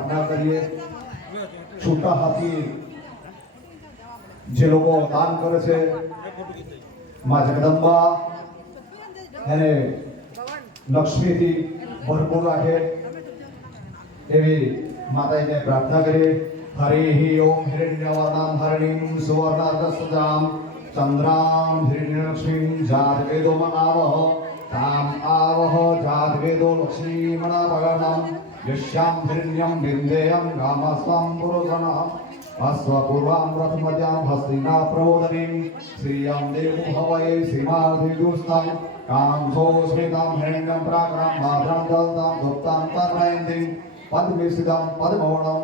પ્રાર્થના કરીએ છૂટા હાથી જે લોકો દાન કરે છે માં જગદંબા એને લક્ષ્મીથી ભરપૂર રાખે એવી માતાજીને પ્રાર્થના કરીએ હરિ ઓમ હિરણ્યવર્ણામ હરિણીમ સુવર્ણાદસજામ ચંદ્રામ હિરણ્યલક્ષ્મીમ જાતવેદો મનાવહ તામ આવહ જાતવેદો લક્ષ્મીમણાભગણમ યસ્યામ હિરણ્યમ વિંદેયમ ગામસ્વામ પુરુષણામ અસ્વપૂર્વામ રથમજામ હસ્તિના પ્રબોધનીમ શ્રિયમ દેવું હવયે સીમાધિદુસ્તમ કાંસો સ્મિતામ હિરણ્યમ પ્રાકામ માધ્રામ દલતામ ગુપ્તામ તન્મયંતિમ પદ્મિસિદમ પદ્મવર્ણમ